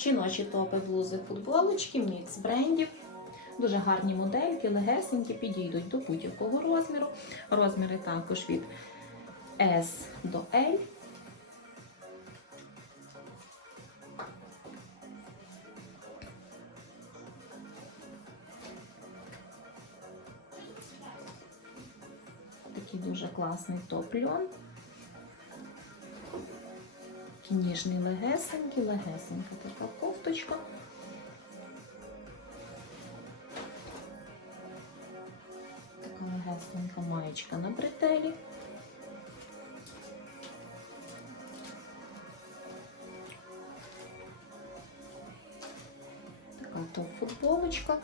Жіночі топи, блузи, футболочки, мікс брендів. Дуже гарні модельки, легесенькі, підійдуть до будь-якого розміру. Розміри також від S до L. Такий дуже класний топ-льон. Ніжний легесенький, легесенька така кофточка. Така легесенька маєчка на бретелі. Така топ-футболочка.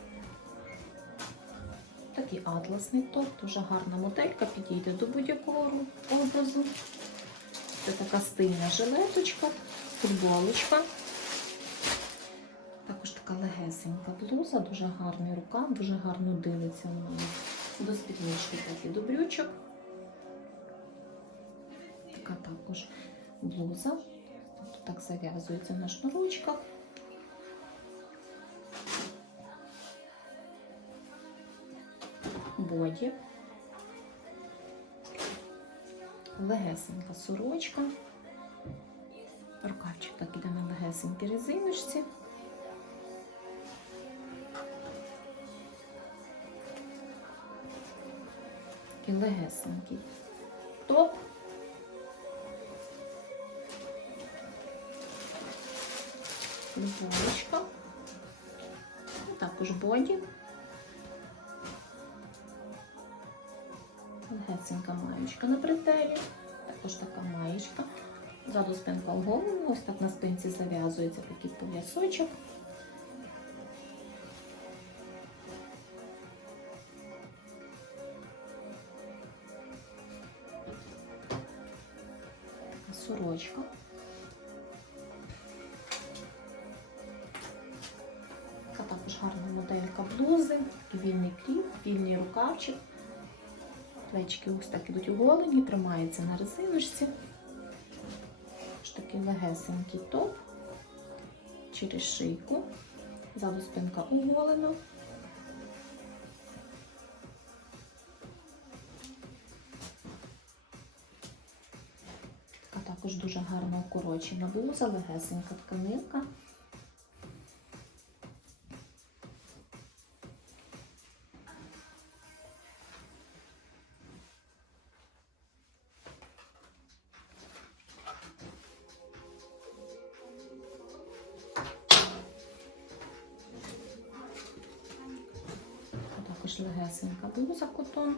Такий атласний топ, дуже гарна моделька, підійде до будь-якого образу. Це така стильна жилеточка, футболочка. Також така легесенька блуза, дуже гарний рукав, дуже гарно дивиться на неї. До спіднички, так і до брючок. Така також блуза. Тобто так зав'язується на шнурочках. боді. Легесенька сорочка. Рукавчик так іде на легесенькій резиночці. І легесенький топ. Футболочка. Також боді. Легесенька маєчка на бретелі, також така маєчка. Ззаду спинка оголена, ось так на спинці зав'язується такий пов'язочок. Сорочка. Така також гарна моделька блузи, вільний кліп, вільний рукавчик. Плечки ось так ідуть оголені, тримається на резиночці. Ось такий легесенький топ через шийку. Ззаду спинка оголена. Така також дуже гарна укорочена блуза, легесенька тканинка. Також легесенька блуза котон.